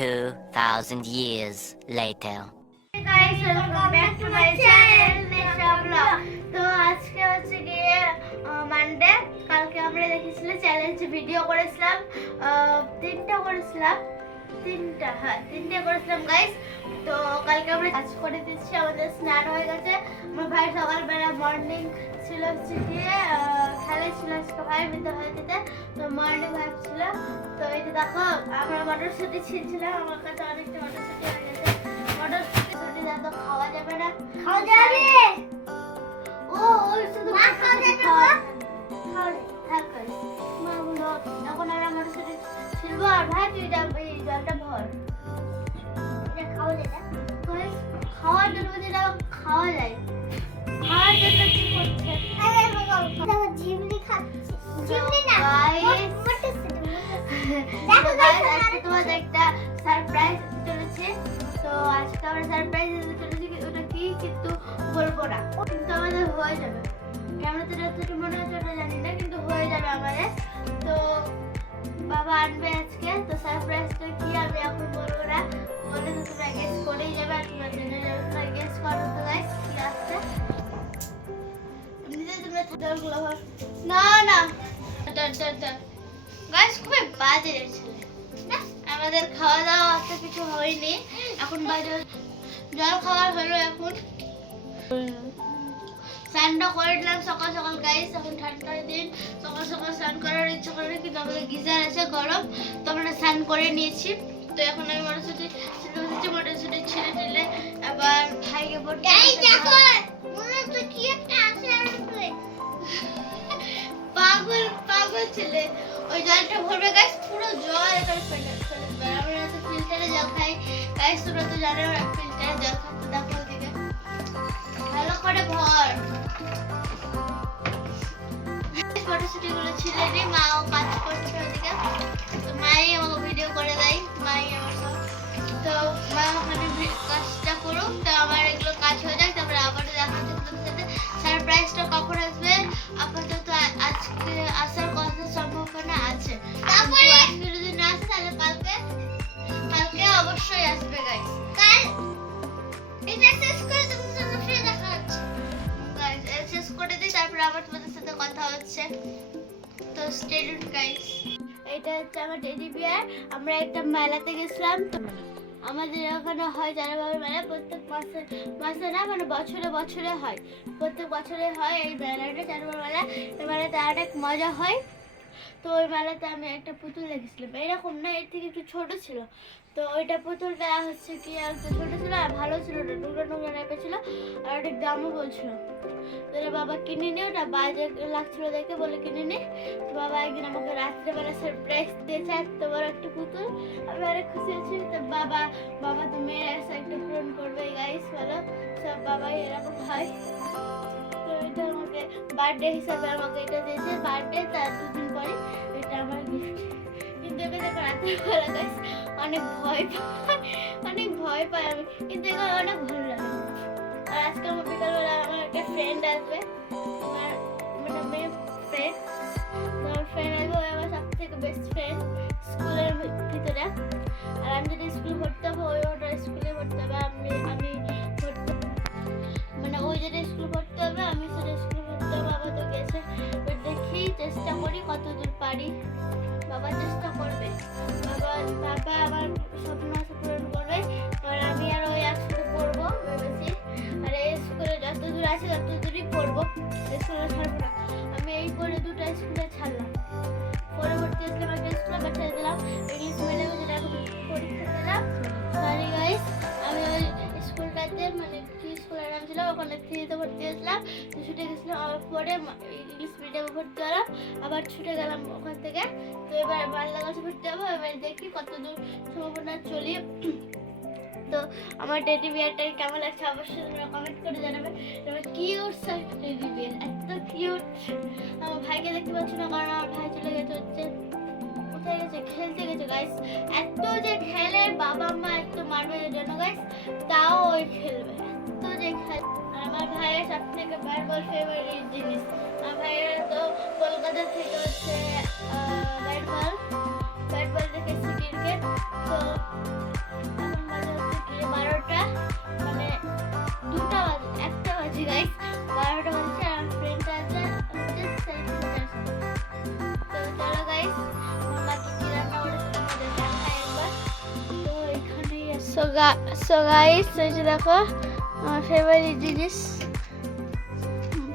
2,000 years later. Hey guys, welcome back to my channel Nesha Vlog. তো আজকে হচ্ছে গিয়ে মানডে। কালকে আমরা দেখেছিলাম চ্যালেঞ্জ ভিডিও করেছিলাম, তিনটা করেছিলাম গাইস। তো কালকে আমরা কাজ করে দিচ্ছি, আমাদের স্নান হয়ে গেছে। আমার ভাই সকালবেলা মর্নিং ছিল হচ্ছে গিয়ে খেলা ছিল আজকে ভাই বিদ্যালয়তে, তো মর্নিং ভাই ছিল। তো এই যে দেখো আমরা মটরশুঁটি ছিলছিলাম, আমার কাছে অনেকটা মটরশুঁটি হয়ে গেছে। মটরশুঁটি তো খাওয়া যাবে না, খাওয়া যাবে ও ওই শুধু খাওয়া যাবে মা বলো এখন আমরা মটরশুঁটি ছিলবো। আর ভাই তুই যাবি জলটা ভর, খাওয়া যায় না খাওয়ার জন্য যেটা খাওয়া যায়, খাওয়ার জন্য কি করছে জিমলি খাচ্ছে, জিমলি না দেখো গাইস আজকে তোমাদের একটা সারপ্রাইজ চলেছে। তো আজকে আমরা সারপ্রাইজ চলেছে, ওটা কি কিন্তু বলবো না, কিন্তু আমাদের হয়ে যাবে। ক্যামেরাতে যতটুকু মনে হচ্ছে ওটা জানি না, কিন্তু হয়ে যাবে আমাদের। তো বাবা আনবে আজকে, তো সারপ্রাইজটা কি আমি এখন বলবো না, বলে তো তোমরা গেস করেই যাবে আর তোমরা জেনে যাবে। তোমরা গেস করো তো গাইস কি আসছে। এমনিতে তোমরা জলগুলো না না গাইস খুবই বাজে ছেলে, আমাদের খাওয়া দাওয়া অত কিছু হয়নি, এখন বাজে জল খাওয়া হলো। এখন স্নানটা করে নিলাম সকাল সকাল গাইস, এখন ঠান্ডার দিন সকাল সকাল স্নান করার ইচ্ছা করে, কিন্তু আমাদের গিজার আছে গরম, তো আমরা স্নান করে নিয়েছি। তো এখন আমি মটরশুঁটি ছিঁড়ে নিলে আবার ভাইকে বলতে পাগল পাগল ছেলে। ওই জলটা ভরবে গাইস, পুরো জল এখানে ফেলে ফেলে। আমরা তো ফিল্টারে জল খাই গাইস, তোমরা তো জানো ফিল্টারে জল খাতে। দেখো ওদিকে ভালো করে ভর। মটরশুঁটিগুলো ছিঁড়ে নিই, মাও কাজ করছে ওদিকে, তো মাই আমাকে ভিডিও করে দেয়, মাই আমার সব। তো মা ওখানে কাজটা করুক, তো আমার এগুলো কাজ হয়ে যায়, তারপরে আবার দেখা হচ্ছে তোমাদের সাথে। সারপ্রাইজটা কখন আসবে আপাতত আজকে আসার কথা সম্ভাবনা আছে, তারপরে আজকে যদি না আসে তাহলে কালকে অবশ্যই আসবে গাইস। কাল এটা শেষ করে তোমাদের সাথে ফিরে দেখা হচ্ছে গাইস, শেষ করে দিই তারপরে আবার তোমাদের সাথে কথা হচ্ছে। তো স্টে টিউনড গাইস। এটা হচ্ছে আমার টেডি বিয়ার। আমরা একটা মেলাতে গেছিলাম, তো আমাদের ওখানে হয় জানুয়ারি মেলা, প্রত্যেক মাসে না মানে বছরে হয়, প্রত্যেক বছরে হয় এই মেলাটা জানুয়ারি মেলা। এই মেলাতে অনেক মজা হয়। তো ওই মেলাতে আমি একটা পুতুল দেখেছিলাম, এরকম না এর থেকে একটু ছোট ছিল। তো ওইটা পুতুলটা হচ্ছে কি একটু ছোট ছিল আর ভালো ছিল, ওটা নোংরা টাইপের ছিল আর অনেক দামও বলছিল। তো বাবা কিনে নি, ওটা বাজে লাগছিল দেখে বলে কিনে নি। তো বাবা একদিন আমাকে রাত্রেবেলা সারপ্রাইজ দিয়েছে, এত বড় একটা পুতুল, আমি অনেক খুশি আছি। তো বাবা তো মেয়ের আশা একটা পূরণ করবে গাইস, বলো সব বাবাই এরকম হয়। তো এটা আমাকে বার্থডে হিসাবে আমাকে এটা দিয়েছে, বার্থডে তার দুদিন পরে এটা আমার গিফট। কিন্তু এটা দেখো রাত্রেবেলা গাইস অনেক ভয় পাই আমি, কিন্তু এগুলো অনেক ভালো লাগে। আর আজকে আমার বিকালবেলা আমার একটা ফ্রেন্ড আসবে, আমার মানে মেয়ে ফ্রেন্ড, আমার ফ্রেন্ড আসবে, ওই আমার সব থেকে বেস্ট ফ্রেন্ড স্কুলের ভিতরে। আর আমি যদি স্কুল ভর্তি হবো, ওই ওটা স্কুলে ভর্তি হবে, আমি ভর্তি মানে ওই যেটা স্কুল ভর্তি হবে আমি সেটা স্কুল ভর্তি হবে। বাবা তো গেছে, দেখি চেষ্টা করি কতদূর পারি, বাবা চেষ্টা করবে, বাবা আমার স্বপ্ন পূরণ করবে। কারণ আমি আর ওই একসাথে পড়বো ভেবেছি, আর এই স্কুলে যত দূর আছে তত দূরই পড়বো, স্কুলে ছাড়বো না। আমি এই করে দুটো স্কুলে ছাড়লাম, পরবর্তী আসলাম একটা স্কুলে পাঠিয়ে দিলাম ইংলিশ মিডিয়ামে, যেটা এখন পরীক্ষা দিলাম। সরি গাইস, আমি ওই স্কুলটাতে মানে কি স্কুলের নাম ছিল ওখানে 3তে ভর্তি হয়েছিলাম, তো ছুটে গেছিলাম, আবার পরে ইংলিশ মিডিয়ামে ভর্তি হলাম, আবার ছুটে গেলাম ওখান থেকে। তো এবার বাংলা কাছে ভর্তি হবো, এবার দেখি কতদূর সম্ভাবনা চলি। তো আমার টেডি বিয়ারটা কেমন লাগছে অবশ্যই তোমরা কমেন্ট করে জানাবে। এবার কিউট সাইজ টেডি বিয়ার, এত কিউট। আমার ভাইকে দেখতে পাচ্ছি না, কারণ আমার ভাই চলে গেছে হচ্ছে কোথায় গেছে, খেলতে গেছে গাইস। এত যে খেলে, বাবা মা এত মারবে এর জন্য গাইস, তাও ওই খেলবে, এত যে খেলে। আর আমার ভাইয়ের সব থেকে ব্যাট বল ফেভারিট জিনিস। আমার ভাইয়ের তো কলকাতা থেকে হচ্ছে ব্যাট বল দেখেছি ক্রিকেট। তো বাজে গাইস, 12টা বাজছে আর ফ্রেন্ডটা আছে আমাদের সেলফি। তো চলো গাইস, মামা কি রান্না করেছে তোমাদের দেখাই একবার। তো এখানেই সো গাইস, এই যে দেখো আমার ফেভারিট জিনিস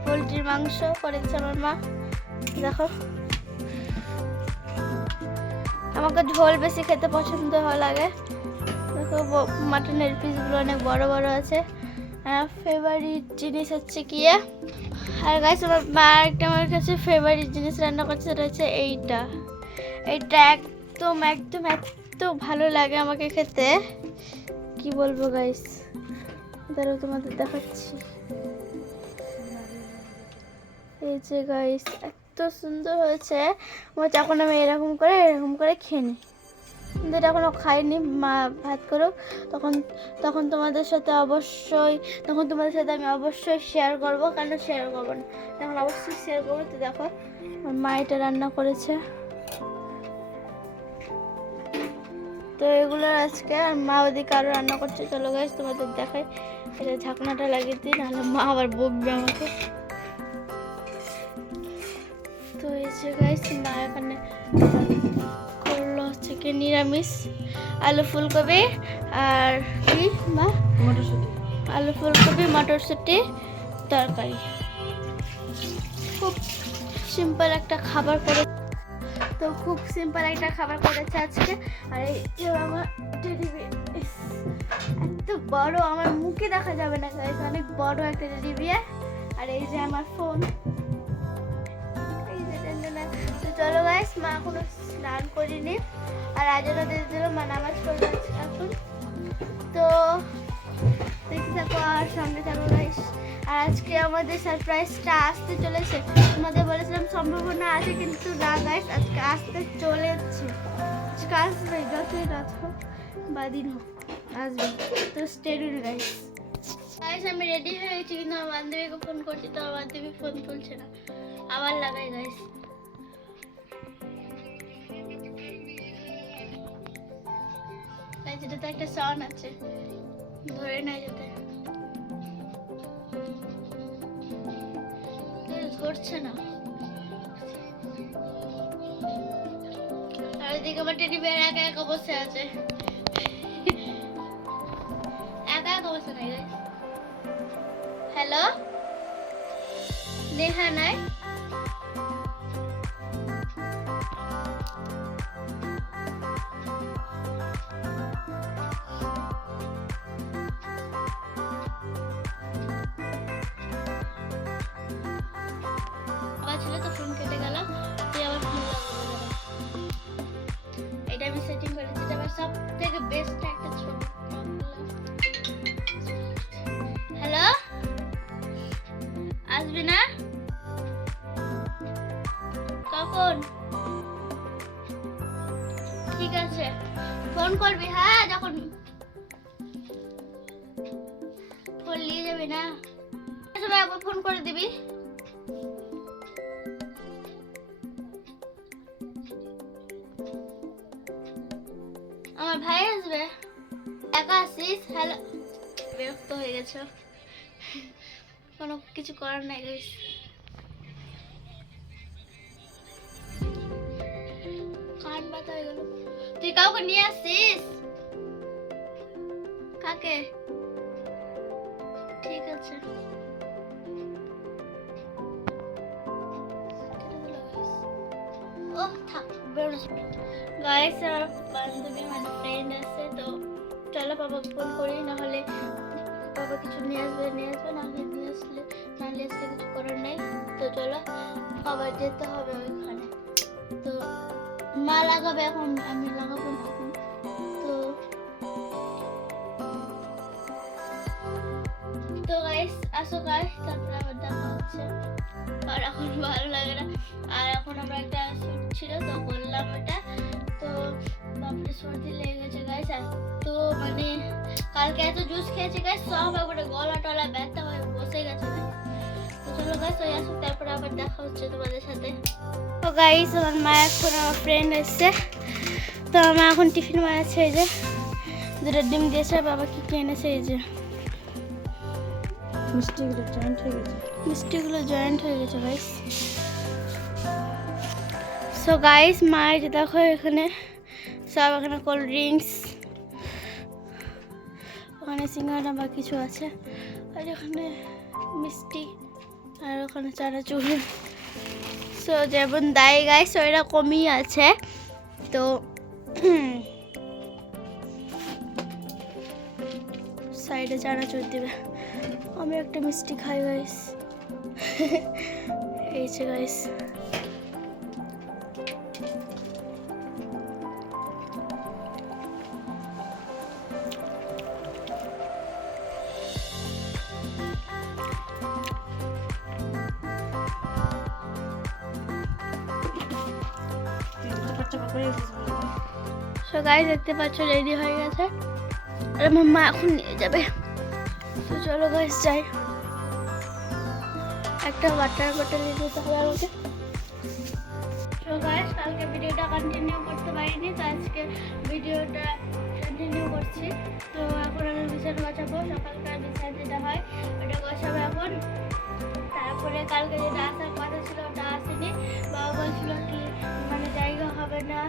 পোলট্রির মাংস করেছে আমার মা। দেখো, আমাকে ঝোল বেশি খেতে পছন্দ লাগে। দেখো মাটনের পিসগুলো অনেক বড় বড় আছে। ফেভারিট জিনিস হচ্ছে কি, আর গাইস আমার মা একটা আমার কাছে ফেভারিট জিনিস রান্না করছে, সেটা হচ্ছে এইটা। একদম একদম এত ভালো লাগে আমাকে খেতে, কি বলবো গাইস, দাঁড়াও তোমাদের দেখাচ্ছি। এই যে গাইস এত সুন্দর হয়েছে, এখন আমি এরকম করে খেয়ে নিই। কিন্তু এটা এখনো খাইনি, মা ভাত করুক তখন তোমাদের সাথে আমি অবশ্যই শেয়ার করবো। কেন শেয়ার করবো না, তখন অবশ্যই শেয়ার করবো। তো দেখো আমার মা এটা রান্না করেছে। তো এগুলো আজকে, আর মা ওদিকে আরও রান্না করছে। চলো গাইস তোমাদের দেখাই। এটা ঝাঁকনাটা লাগিয়ে দিই, নাহলে মা আবার বকবে আমাকে। তো এই যে গাইস মা এখানে করলো হচ্ছে কি নিরামিষ আলু ফুলকপি আর কি মা আলু ফুলকপি মটরশুঁটি তরকারি। খুব সিম্পল একটা খাবার করেছে আজকে। আর এই যে আমার টেডি বিয়ার, এত বড়, আমার মুখে দেখা যাবে না গাইস, অনেক বড় একটা টেডি বিয়ার। আর এই যে আমার ফোন। তো চলো গাইস, মা এখনো স্নান করিনি, আর আজও দিয়ে দিল, মা নামাজ পড়বে এখন। তো দেখতে থাকো আর সামনে থাকো গাইস। আর আজকে আমাদের সারপ্রাইজটা আসতে চলেছে। তোমাদের বলেছিলাম সম্ভাবনা আছে, কিন্তু না গাইস, আজকে আসতে চলেছে। আজকে আসবে, যতই রাত হোক বা দিন হোক আসবে। তো স্টে টিউনড গাইস। গাইস আমি রেডি হয়ে গেছি, কিন্তু আমার বান্ধবীকে ফোন করছি, তো আমার বান্ধবী ফোন তুলছে না। আবার লাগাই গাইস। যেটাতে একটা সাউন্ড আছে, ধরে নাই যেতে, ধরছে না। আর এদিকে আমার টেডি বিয়ার একা একা বসে আছে, একা একা বসে নাই গাইস। হ্যালো, নেহা নাই? ছিল তো ফোন কেটে গেল। আবার ফোন লাগাবো, এটা আমি সেটিং করেছি। এটা আমার সব থেকে বেস্ট একটা ছবি। হ্যালো, আসবি না? কখন? ঠিক আছে, ফোন করবি হ্যাঁ, যখন ফোন নিয়ে যাবি না, একবার ফোন করে দিবি। আমার ভাই আসবে, একা আসিস? হ্যালো, বিরক্ত হয়ে গেছো, কোনো কিছু করার নাই গাইস। কান ব্যথা হয়ে গেল। তুই কাউকে নিয়ে আসছিস? কাকে? ঠিক আছে, ও থাক, বেরোনো গাইস। আমার বান্ধবী মানে ফ্রেন্ড আছে, তো চলো বাবাকে ফোন করি, নাহলে বাবা কিছু নিয়ে আসবে, নাহলে নিয়ে আসলে কিছু করার নেই। তো চলো, আবার যেতে হবে ওইখানে। তো মা লাগাবে এখন, আমি লাগাবো না এখন। তো গাইস আসো গাইস, তারপরে আবার দেখা হচ্ছে। আর এখন ভালো লাগে না। আর এখন আমরা একটা শুট ছিল, তো করলাম ওটা। তো বাপরে সর্দি লেগে গেছে গাইস। তো মানে কালকে এত জুস খেয়েছি গাইস, সব একবারে গলা টলা ব্যথা হয়ে বসে গেছে গাইস। তো চলো গাইস, ওই আসুক, তারপরে আবার দেখা হচ্ছে তোমাদের সাথে। তো গাইস আমার মা এখন আমার ফ্রেন্ড এসছে, তো আমার এখন টিফিন বানাচ্ছে। এই যে দুটো ডিম দিয়েছে, বাবা কি কি এনেছে, এই যে মিষ্টিগুলো জয়েন্ট হয়ে গেছে গাইস। সো গাইস মায়ের যে দেখো এখানে সব, এখানে কোল্ড ড্রিঙ্কস, ওখানে সিঙ্গারা বা কিছু আছে, আর এখানে মিষ্টি, আর ওখানে চানাচুর। সো যেমন দেয় গাইস ওইরকমই আছে। তো সাইডে চানাচুর দিবে। আমি একটা মিষ্টি খাই গাইস। এই যে গাইস গাইস দেখতে পাচ্ছ রেডি হয়ে গেছে, আর আমার মা এখন নিয়ে যাবে। তো চলো গাইস যাই, একটা ওয়াটার বটল নিয়ে যেতে হবে আমাকে। তো গাইস কালকে ভিডিওটা কন্টিনিউ করতে পারিনি, তো আজকে ভিডিওটা কন্টিনিউ করছি। তো এখন আমি বিছানা গোছাবো, সকালকার বিছানা যেটা হয় ওটা গোছাবো এখন। তারপরে কালকে যেটা আসার কথা ছিল ওটা আসেনি, বাবা বলছিল কি মানে জায়গা হবে না,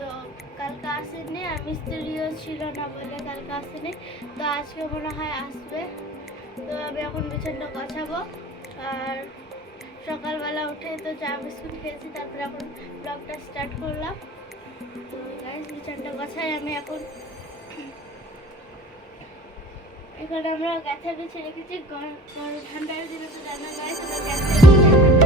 তো কালকে আসেনি, আর মিস্ত্রিও ছিল না বলে কালকে আসেনি। তো আজকে মনে হয় আসবে। তো আমি এখন বিছানাটা গোছাবো, আর সকালবেলা উঠে তো চা বিস্কুট খেয়েছি, তারপরে এখন ব্লগটা স্টার্ট করলাম। তো গাইস বিছানাটা গোছাই আমি এখন। এখানে আমরা গাছের বিছে রেখেছি, ঠান্ডার দিনে তো জানা গাইস আমরা গাছের